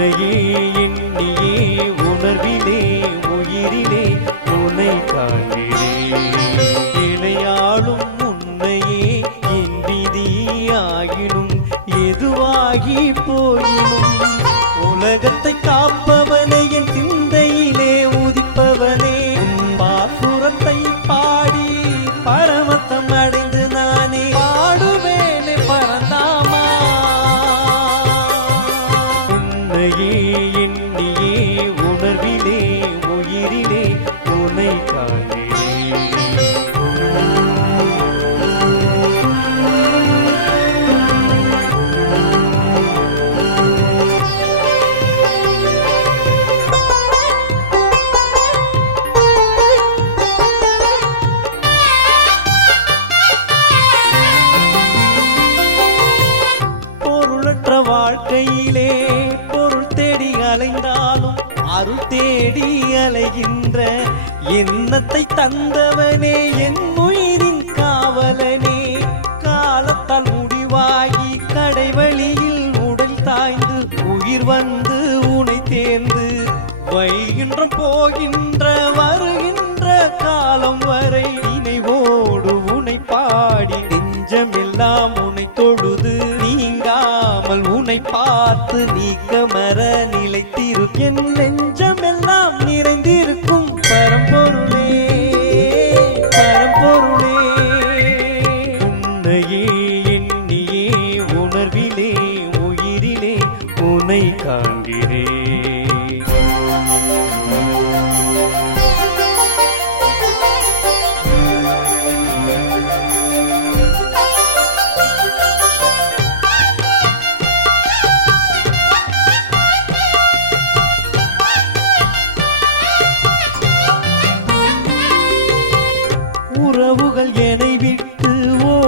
உன்னையே எண்ணியே உணர்விலே உயிரிலே உன்னை காண்கிறேன். இணையாளும் உன்னையே என் விதியாகினும் எதுவாகி போயினும். உலகத்தை காப்பவனே என் சிந்தையிலே உதிப்பவனே. பாசுரத்தை பாடி பர அருள் தேடி அலைகின்ற எண்ணத்தை தந்தவனே என் உயிரின் காவலனே. காலத்தால் முடிவாகி கடைவழியில் உடல் தாய்ந்து உயிர் வந்து உனை தேர்ந்து வைகின்ற போகின்ற வருகின்ற காலம் வரை நினைவோடு உனை பாடி நெஞ்சமெல்லாம் உனை தொழுது. நீங்க உன்னை பார்த்து நீக்கமர நிலைத்திரு என் நெஞ்சமெல்லாம் நிறைந்திருக்கும் பரம்பொருளே பரம்பொருளே. உன்னையே எண்ணியே உணர்விலே உயிரிலே உனை காண்கிறேன்.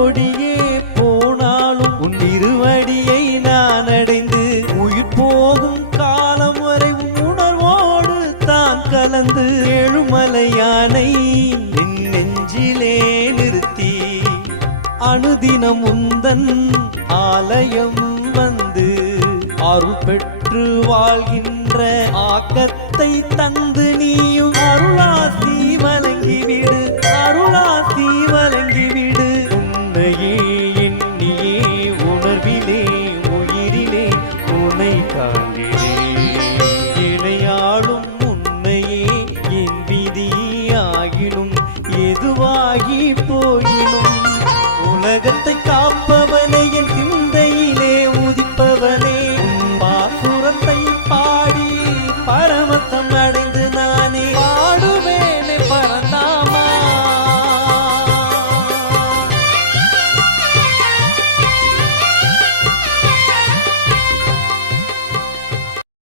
ஓடியே போனாலும் உன் இருவடியை நான் அடைந்து உயிர் போகும் காலம் வரை உணர்வோடு தான் கலந்து ஏழுமலையானை நின் நெஞ்சிலே நிறுத்தி. அனுதினம் உந்தன் ஆலயம் வந்து அருள் பெற்று வாழ்கின்ற ஆக்கத்தை தந்து நீயும் அருளாசி வழங்கி